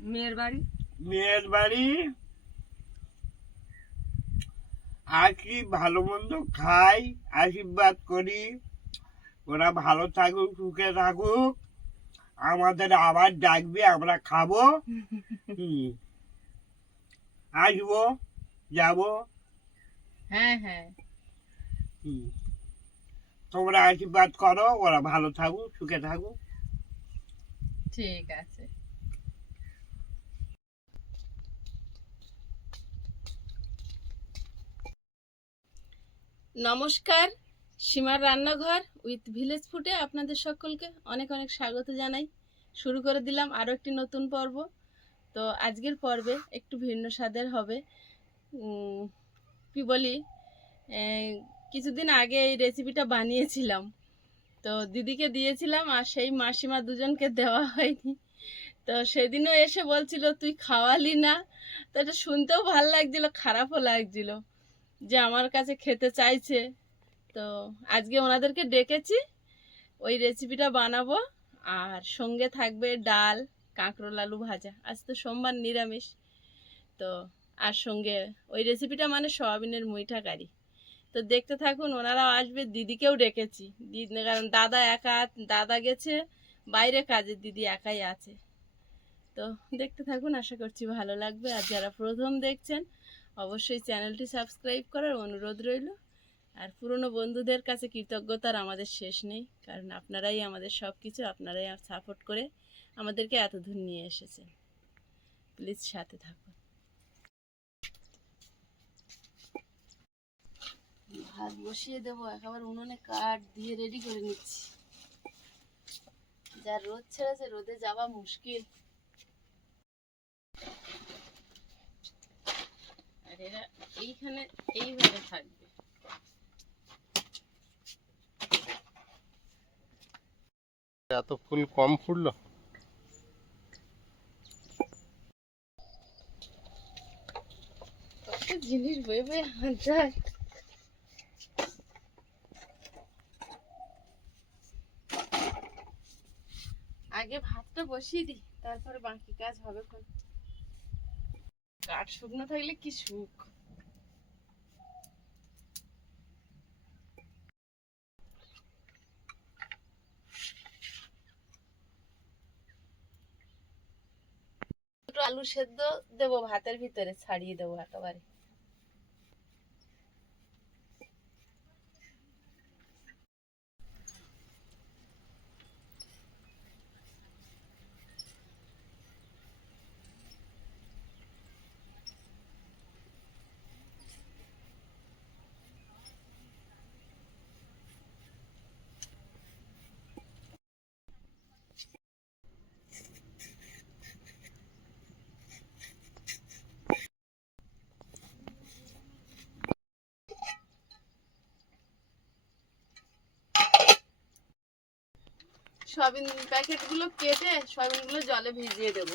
মেয়ের বাড়ি? মেয়ের বাড়ি? কি ভালো মন্দ খাই আশীর্বাদ করি। ওরা ভালো থাকুক সুখে থাকুক। আমাদের আবার ডাকবে আমরা খাব। আসব যাব। হ্যাঁ হ্যাঁ। তোমরা আশীর্বাদ করো ওরা ভালো থাকুক সুখে থাকুক। ঠিক আছে। নমস্কার, সীমার রান্নাঘর উইথ ভিলেজ ফুটে আপনাদের সকলকে অনেক অনেক স্বাগত জানাই। শুরু করে দিলাম আরও একটি নতুন পর্ব। তো আজকের পর্বে একটু ভিন্ন স্বাদের হবে। কি বলি? কিছুদিন আগে এই রেসিপিটা বানিয়েছিলাম। তো দিদিকে দিয়েছিলাম আর সেই মাসিমা দুজনকে দেওয়া হয়নি। তো সেদিনও এসে বলছিল, তুই খাওয়ালি না। তো এটা শুনতেও ভালো লাগছিল, খারাপও লাগছিল। যে আমার কাছে খেতে চাইছে। তো আজকে ওনাদেরকে ডেকেছি, ওই রেসিপিটা বানাবো। আর সঙ্গে থাকবে ডাল, কাঁকরোল, আলু ভাজা। আজ তো সোমবার নিরামিষ। তো আর সঙ্গে ওই রেসিপিটা মানে সয়াবিনের মুইঠা কারি। তো দেখতে থাকুন, ওনারাও আসবে, দিদিকেও ডেকেছি। দিদি কারণ দাদা একা, দাদা গেছে, বাইরে কাজে, দিদি একাই আছে। তো দেখতে থাকুন, আশা করছি ভালো লাগবে। আর যারা প্রথম দেখছেন অবশ্যই চ্যানেলটি সাবস্ক্রাইব করার অনুরোধ রইল। আর পুরনো বন্ধুদের কাছে কৃতজ্ঞতার আমাদের শেষ নেই, কারণ আপনারাই আমাদের সব কিছু আপনারাই সাপোর্ট করে আমাদেরকে এত দূর নিয়ে এসেছেন। প্লিজ সাথে থাকুন। ভাত বসিয়ে দেবো, একেবারে উনুনে কাঠ দিয়ে রেডি করে নিচ্ছি। যা রোদ ছেড়েছে, রোদে যাওয়া মুশকিল। এরা এইখানে এইভাবে থাকবে। এত ফুল কম ফুটলো? জিনিস বয়ে বয়ে হাত যায় আগে ভাতটা বসিয়ে দিই তারপরে বাকি কাজ হবে। কোন কাঠ শুকনো থাকলে কি সুখ? আলু সেদ্ধ দেবো ভাতের ভিতরে ছাড়িয়ে দেবো একেবারে। সয়াবিন প্যাকেটগুলো কেটে সয়াবিনগুলো জলে ভিজিয়ে দেবো।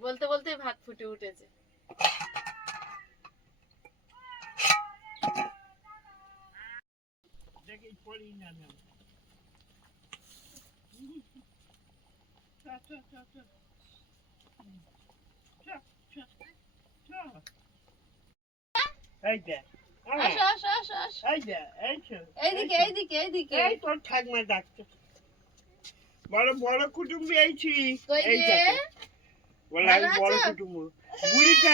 এইদিকে এই তোর ঠাকমা ডাকছে। বড় বড় কুটুম্ব এই। বলে আমি বড় কুটুম্ব বুড়িটা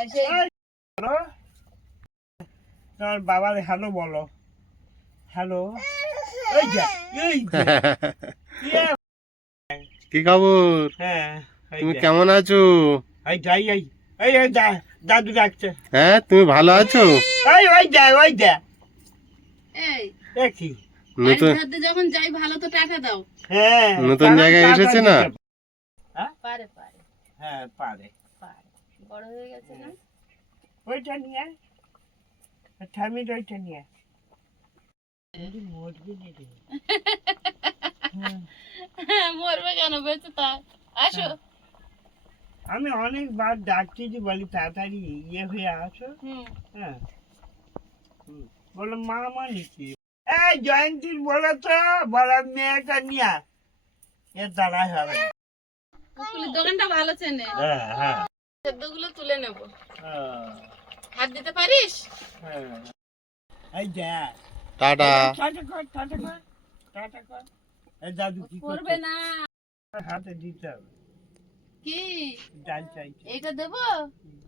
এই সেই এই, তোমার বাবার হ্যালো বলো। হ্যালো? এই যা এই ইয়ে, কি খবর? হ্যাঁ তুমি কেমন আছো? এই যাই এই এই দাদু ডাকছে। হ্যাঁ তুমি ভালো আছো? এই ওই যা ওই যা। এই। দেখি। নতুন যখন যাই ভালো তো টাকা দাও। হ্যাঁ নতুন জায়গায় এসেছে না? দিতে পারে। পারে। হ্যাঁ পারে। পারে। বড় হয়ে গেছে না? ওইটা নিয়ে। ঠামির ওইটা নিয়ে। মরবি কেন? বেঁচে তা আসো। আমি অনেকবার ডাকতেছি বলি তাড়াতাড়ি ইয়ে হয়ে আসো। হ্যাঁ। হুম। বলো মা মানে কি এই জয়ন্তীর বলো তো বলো মেয়েটা নিয়ে আয়। এ দাঁড়াই হবে দোকানটা ভালো চেনে। হ্যাঁ হ্যাঁ। সেদ্ধগুলো তুলে নেব। হ্যাঁ, হাত দিতে পারিস? হ্যাঁ। এই দেখ। টাটা। টাটা কর টাটা কর টাটা কর। এই দাদু কি করবে করবে না। হাতে দিতে হবে। কি? ডাল চাইছে। এইটা দেব?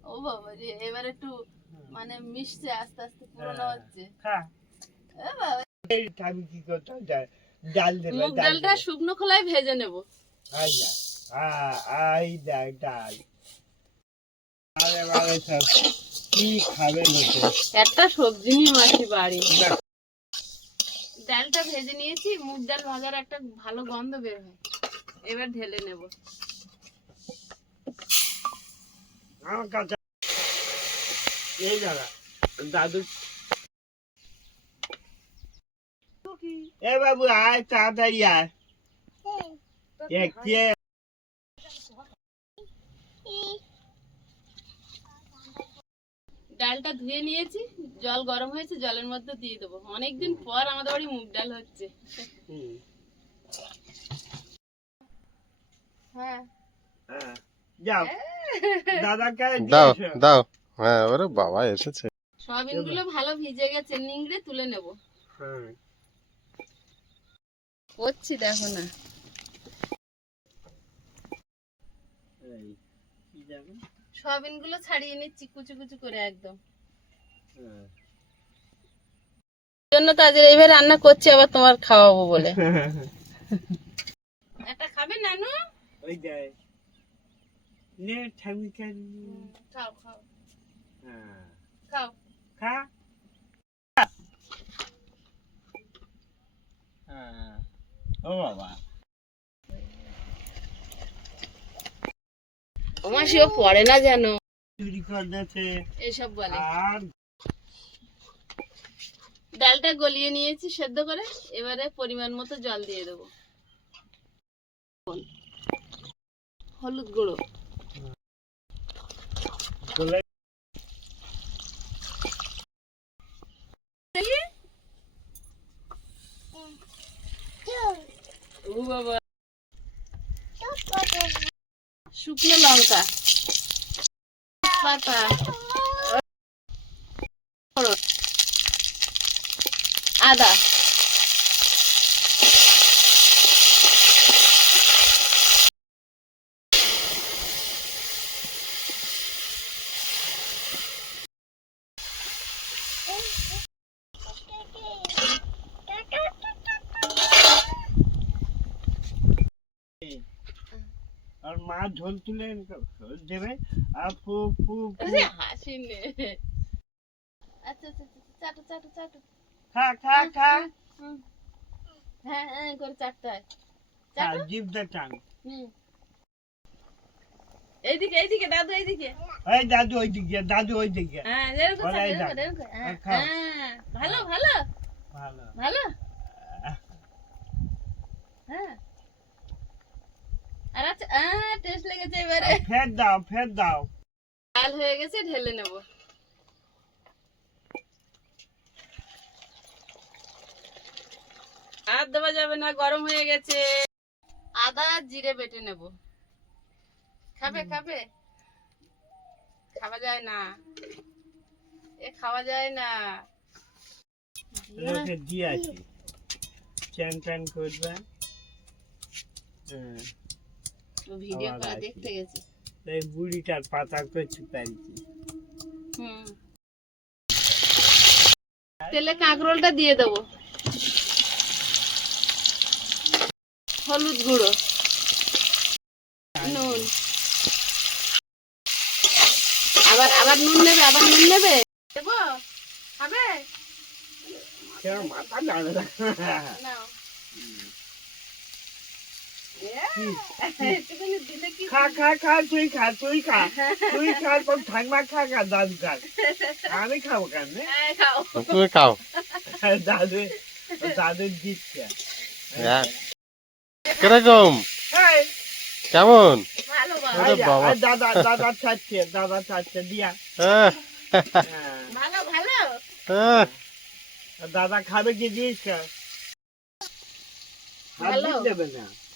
ও বাবা রে এবার একটু মানে মিশছে আস্তে আস্তে পুরনো হ্যাঁ। হচ্ছে। খা। এ বাবা। এই আমি কি করতে ডাল- মুগ ডালটা শুকনো খোলায় ভেজে নেব। আই যা আ- আই দেখ ডাল। আরে বাবা সব কি খাবে লোকে? একটা সবজি নিয়ে মাসি বাড়ি। ডালটা ভেজে নিয়েছি মুগ ডাল ভাজার একটা ভালো গন্ধ বের হয়। এবার ঢেলে নেব। আমার কাছে এই দাদা দাদু। এ বাবু আয় তাড়াতাড়ি আয়। এ ডালটা ধুয়ে নিয়েছি জল গরম হয়েছে জলের মধ্যে দিয়ে দেবো। অনেকদিন পর আমাদের বাড়ি মুগ ডাল হচ্ছে। হ্যাঁ। হ্যাঁ, যাও। দাদাকে দাও দাও। হ্যাঁ ওরে বাবা এসেছে। সয়াবিন ভালো ভিজে গেছে নিংড়ে তুলে নেব। হ্যাঁ। করছি দেখো না। এই, কি যাবে? সয়াবিনগুলো ছাড়িয়ে নিচ্ছি কুচু কুচু করে একদম। হ্যাঁ। জন্য তো আজ এইভাবে রান্না করছি আবার তোমার খাওয়াবো বলে। একটা খাবে নানু? ওই দেখ। নে ঠামিকে খাও খাও। হ্যাঁ। খাও। খা। হ্যাঁ। ও বাবা। মাসিও পড়ে না যেন। চুরি করতেছে এইসব বলে। আর ডালটা গলিয়ে নিয়েছি সেদ্ধ করে এবারে পরিমাণ মতো জল দিয়ে দেবো। হলুদ গুঁড়ো। ও বাবা। শুকনো লঙ্কা। পাতা। আদা। আর ঝোল তুলে দেবে আর ফু ফু হাসি নে আচ্ছা আচ্ছা চাটো চাটো চাটো খা খা খা হ্যাঁ হ্যাঁ করে চাটতে হয় খা চাটো জিভটা টান হুম এইদিকে এইদিকে দাদু এইদিকে এই দাদু ওই দিকে দাদু ওই দিকে এরকম চাটো, এরকম এরকম করে। আর খাও। হ্যাঁ, ভালো ভালো ভালো ভালো হ্যাঁ আর আচ্ছা টেস্ট লেগেছে এবারে ফের দাও ফের দাও। লাল হয়ে গেছে ঢেলে নেব। আর দেওয়া যাবে না গরম হয়ে গেছে। আদা জিরে বেটে নেব। খাবে খাবে? খাওয়া যায় না। এ খাওয়া যায় না। লোকে দিয়েছি চ্যান ট্যান করবে। হ্যাঁ। ভিডিও করে দেখতে গেছে। এই বুড়িটার পাতা করতে পারছি তেলে কাঁকরোলটা দিয়ে দেবো। হলুদ গুঁড়ো। নুন। আবার আবার নুন নেবে আবার নুন নেবে? দেবো? হবে? কেন মাথা না নাও একটুখানি দিলে কি খা খা খা তুই খা তুই খা। তুই খা তোর ঠাকমা খা খা দাদু খা আমি খাব কেন খাও। দাদু। দাদু দিচ্ছে। কীরকম? কেমন? বাবা। দাদা দাদা ছাড়ছে দাদা ছাড়ছে দিয়া। হ্যাঁ, হ্যাঁ, ভালো ভালো। হ্যাঁ। দাদা খাবে কি খা। দিক দেবে না।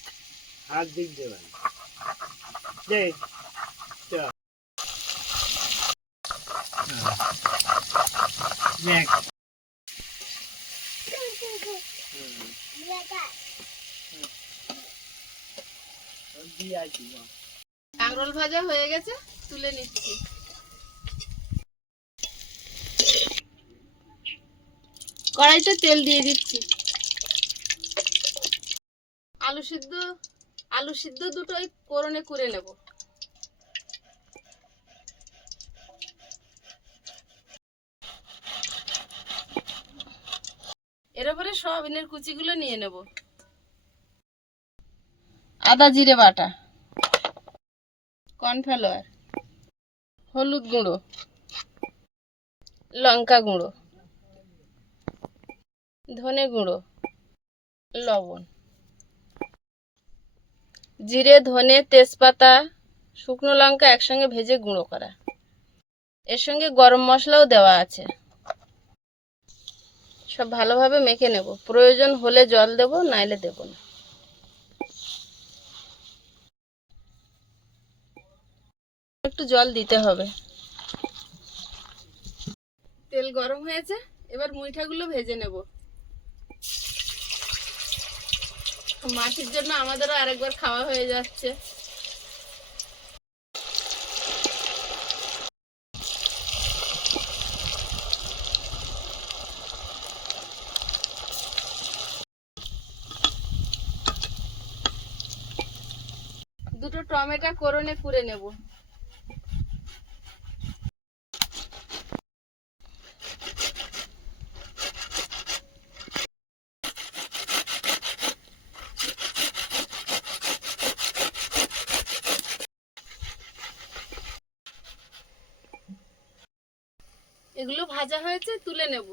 হাত দিক দেবে না দে চ। দেখ দিয়ে আসি গো। কাঁকরোল ভাজা হয়ে গেছে, তুলে নিচ্ছি কড়াইতে তেল দিয়ে দিচ্ছি আলু সিদ্ধ আলু সিদ্ধ দুটো ওই কোরনে করে নেব। এর উপরে সয়াবিনের কুচিগুলো নিয়ে নেব। আদা জিরে বাটা, কর্নফ্লাওয়ার, হলুদ গুঁড়ো, লঙ্কা গুঁড়ো, ধনে গুঁড়ো, লবণ। জিরে, ধনে, তেজপাতা, শুকনো লঙ্কা একসঙ্গে ভেজে গুঁড়ো করা। এর সঙ্গে গরম মশলাও দেওয়া আছে। সব ভালোভাবে মেখে নেব। প্রয়োজন হলে জল দেব, নাইলে দেব না। একটু জল দিতে হবে। তেল গরম হয়েছে, এবার মুইঠাগুলো ভেজে নেব। মাটির জন্য আমাদেরও আরেকবার খাওয়া হয়ে যাচ্ছে। দুটো টমেটো করনে কুড়ে নেব। এগুলো ভাজা হয়েছে তুলে নেব।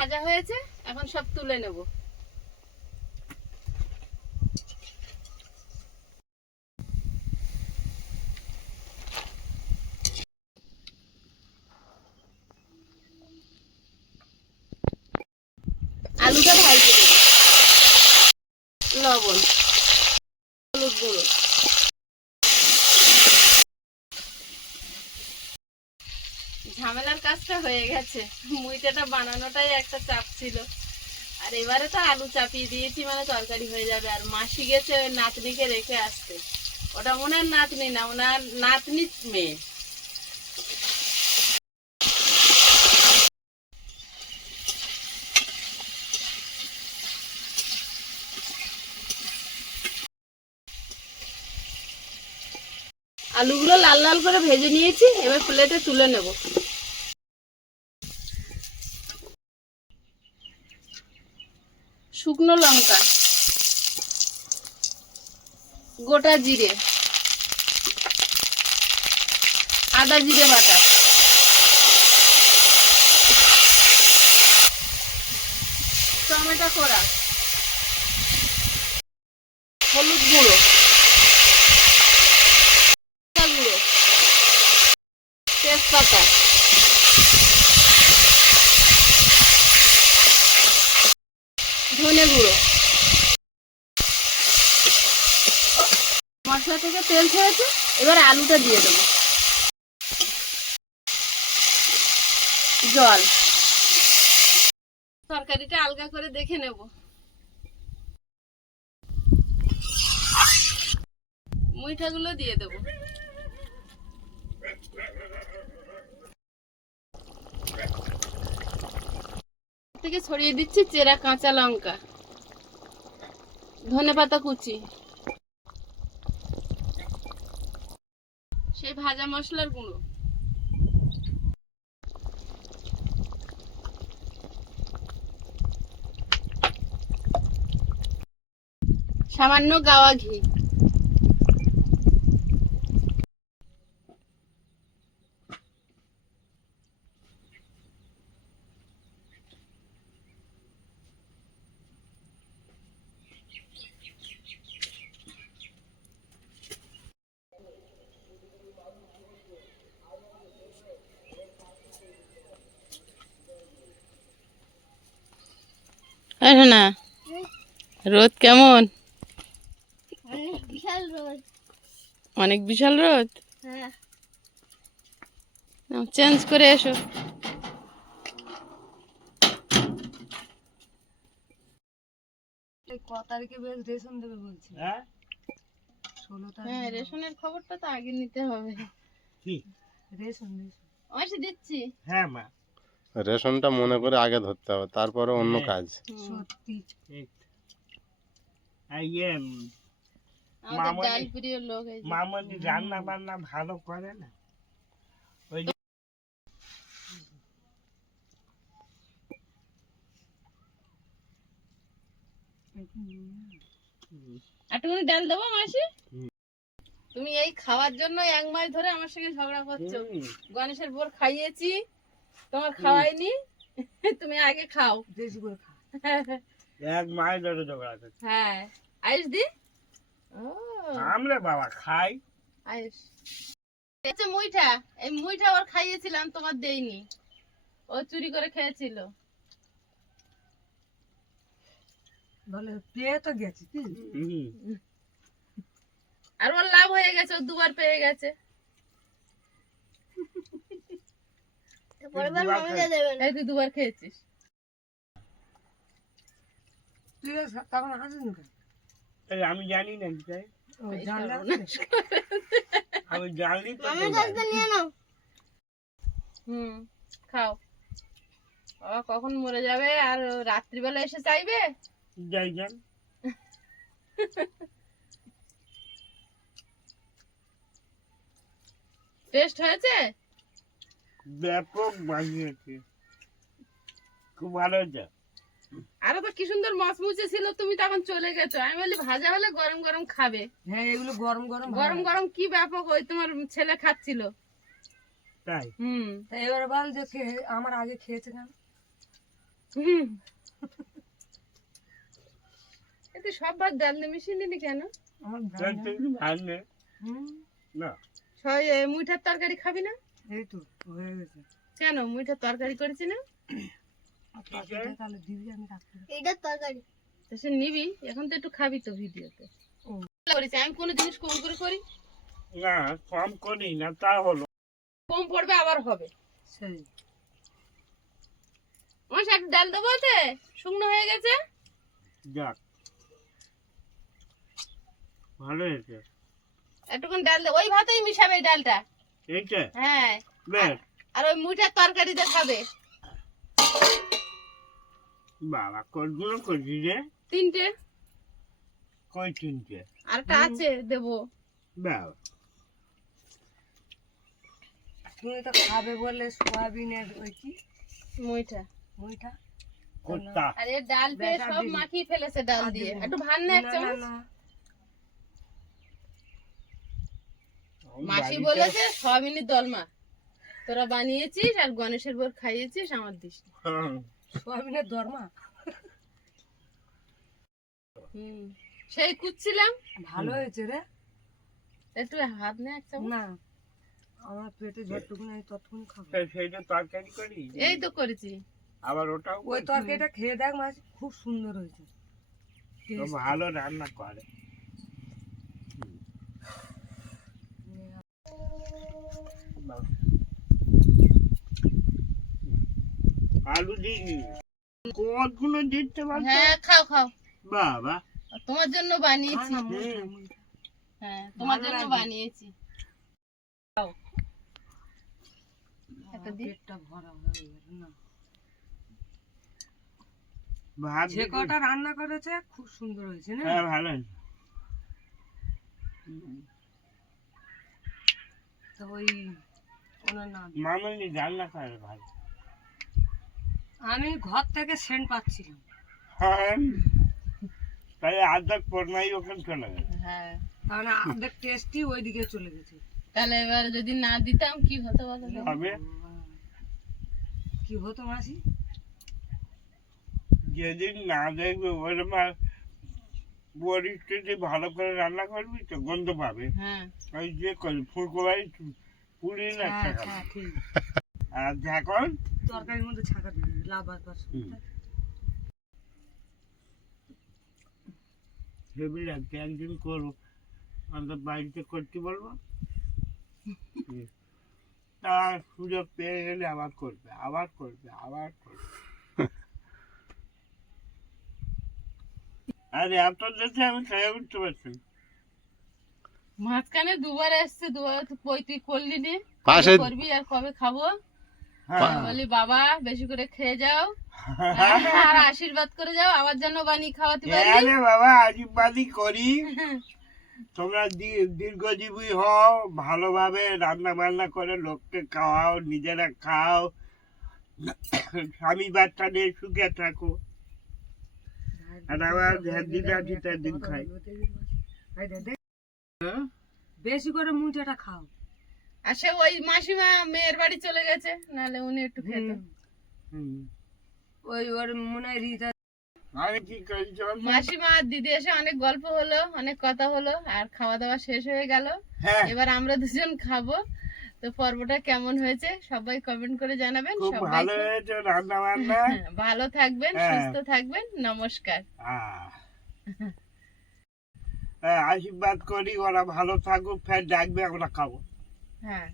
ভাজা হয়েছে এখন সব তুলে নেব আলুটা ভাজতে দেবো লবণ হলুদ গুঁড়ো ঝামেলার কাজটা হয়ে গেছে মুইটাটা বানানোটাই একটা চাপ ছিল। আর এবারে তো আলু চাপিয়ে দিয়েছি মানে তরকারি হয়ে যাবে। আর মাসি গেছে ওই নাতনিকে রেখে আসতে। ওটা ওনার নাতনি না, ওনার নাতনি মেয়ে। আলুগুলো লাল লাল করে ভেজে নিয়েছি, এবার প্লেটে তুলে নেব। শুকনো লঙ্কা গোটা জিরে আদা জিরে বাটা। টমেটো করা হলুদ গুঁড়ো গুঁড়ো তেজপাতা। তেল ছেড়েছে এবার আলুটা দিয়ে দেবো। জল। তরকারিটা আলগা করে দেখে নেব। মুইঠাগুলো দিয়ে দেবো। থেকে ছড়িয়ে দিচ্ছি চেরা কাঁচা লঙ্কা। ধনে পাতা কুচি সেই ভাজা মশলার গুঁড়ো। সামান্য গাওয়া ঘি। না রোদ কেমন? অনেক বিশাল রোদ। অনেক বিশাল রোদ? হ্যাঁ। চেঞ্জ করে এসো। ক তারিখে বেশ রেশন দেবে বলছে। হ্যাঁ? হ্যাঁ রেশনের খবরটা তো আগে নিতে হবে। Ration ration. দিচ্ছি। হ্যাঁ মা। রেশনটা মনে করে আগে ধরতে হবে তারপরে অন্য হ্যাঁ। কাজ। মামনি- রান্না বান্না ভালো করে না? ওই একটুখানি ডাল দেবো মাসি? হুম। তুমি এই খাওয়ার জন্য এক মাস ধরে আমার সঙ্গে ঝগড়া করছ। গণেশের বোর খাইয়েছি। তোমার খাওয়াইনি? তুমি আগে খাও। বেশি করে খাও এক মাস ধরে ঝগড়া করছে হ্যাঁ। আয়ুষ দি? ও। আমরা বাবা খাই। আয়ুষ। হচ্ছে মুইঠা এই মুইঠা ওর খাইয়েছিলাম তোমার দেইনি। ও চুরি করে খেয়েছিল। বলে পেয়ে তো গেছি কি? আর ওর লাভ হয়ে গেছে ও দুবার পেয়ে গেছে পরের বার মামিকে দেবেন এই তুই দুবার খেয়েছিস। তুই তখন আসিস না আমি জানি না তাই। ও আমি জানলি তো নিয়ে নাও। হুম খাও। বাবা কখন মরে যাবে আর রাত্রিবেলা এসে চাইবে? যাই যান। টেস্ট হয়েছে? ব্যাপক বানিয়েছে। খুব ভালো হয়েছে। আরও তো কি সুন্দর মচমুচে ছিল তুমি তখন চলে গেছো। আমি বলি ভাজা হলে গরম গরম খাবে। হ্যাঁ এগুলো গরম গরম গরম গরম কি ব্যাপক ওই তোমার ছেলে খাচ্ছিল। তাই? হুম। এবার বল যে আমার আগে খেয়েছে কেন? হুম। এতে সব ভাত ডাল দিয়ে মিশিয়ে নিলি কেন? আমার না। সবাই মুইঠার তরকারি খাবি না? এই তো হয়ে গেছে। কেন? মুইঠার তরকারি করেছি না? তাহলে দিবি আমি রাখতে এইটার তরকারি। তো সে নিবি এখন তো একটু খাবি তো ভিডিওতে। করেছি আমি কোনো জিনিস কম করে করি? না কম করি না তা হলো। কম পড়বে আবার হবে। সেই। আমার একটু ডাল দেবো শুকনো হয়ে গেছে? যাক। ভালো হয়েছে। একটুখানি ডাল দে ওই ভাতেই মিশাবে ডালটা। এইটা? হ্যাঁ। বেশ আর ওই মুইঠার তরকারিতে খাবে। বাবা কোনগুলো করছি রে তিনটে। কই তিনটে? আরেকটা আছে দেবো। বাবা। তুমি তো খাবে বলে সোয়াবিনের ওই কি? মুইঠা ওইটা আর এর ডাল পেয়ে সব মাখিয়ে ফেলেছে ডাল দিয়ে। একটু ভাত না এক চামচ না আমি মাসি বলেছে সয়াবিনের দলমা। তোরা বানিয়েছিস আর গণেশের বোর খাইয়েছিস আমার দিস। হ্যাঁ, দরমা হুম। সেই কুচ্ছিলাম ভালো হয়েছে রে। একটু হাত নে এক চামচ। না আমার পেটে যতটুকু নেই ততক্ষণ খাব। তা সেইটা তরকারি করি। এই তো করেছি। আবার ওটাও ওই তরকারিটা খেয়ে দেখ মাছ খুব সুন্দর হয়েছে। তো ভালো রান্না করে। আলু দিই কতগুলো দিতে পারতো হ্যাঁ খাও খাও। বাবা। তোমার জন্য বানিয়েছি। হ্যাঁ তোমার জন্য বানিয়েছি। খাও। একটা দি ভরা হয়ে গেল না। যে কটা রান্না করেছে খুব সুন্দর হয়েছে না? হ্যাঁ ভালো তো ওই মামনি রান্না করে ভালো আমি ঘর থেকে সেন্ট পাচ্ছিলাম। হ্যাঁ। তাই আর্ধেক পড়নাই ওখানে চলে গেছে হ্যাঁ। কারণ আমাদের টেস্টই ওইদিকে চলে গেছে। তাহলে এবার যদি না দিতাম কি হতো বলো হবে। কি হতো মাসি? যেদিন না দেখবে ওর মা পরিস্থিতি ভালো করে রান্না করবি তো গন্ধ পাবে। হ্যাঁ। ওই যে করি ফুলকোবাই পুরি না হ্যাঁ ছাকা হ্যাঁ ঠিক আর তরকারির মধ্যে ছাকা দিবি লাভার পাশ হুম। ভেবে একদিন করব আমাদের বাড়িতে করতে বলব। তার সুযোগ পেয়ে গেলে আবার করবে আবার করবে আবার করবে আরে এত দেশে আমি খেয়ে উঠতে পারছি না। মাঝখানে দুবার এসছে দুবার কই তুই করলি নি? পাশে করবি আর কবে খাব? হ্যাঁ। বলি বাবা বেশি করে খেয়ে যাও। আর আশীর্বাদ করে যাও আমার জন্য বানিয়ে খাওয়াতে পারলি আরে বাবা আশীর্বাদই করি। তোমরা দীর্ঘজীবী হও ভালোভাবে রান্না বান্না করে লোককে খাওয়াও নিজেরা খাও। স্বামী বাচ্চা নিয়ে সুখে থাকো। আর আবার দিদা দিন খাই। বেশি করে মুইটাটা খাও। আসে ওই মাসিমা মেয়ের বাড়ি চলে গেছে নাহলে উনি একটু খেত হুম। ওই ওর মনে হয় রিতা মাসিমা আর দিদি এসে অনেক গল্প হলো অনেক কথা হলো আর খাওয়া দাওয়া শেষ হয়ে গেল। হ্যাঁ। এবার আমরা দুজন খাব। তো পর্বটা কেমন হয়েছে সবাই কমেন্ট করে জানাবেন সবাই ভালো হয়েছে রান্না বান্না ভালো থাকবেন হ্যাঁ। সুস্থ থাকবেন নমস্কার। হ্যাঁ, আশীর্বাদ করি ওরা ভালো থাকুক ফের ডাকবে আমরা খাব। হ্যাঁ।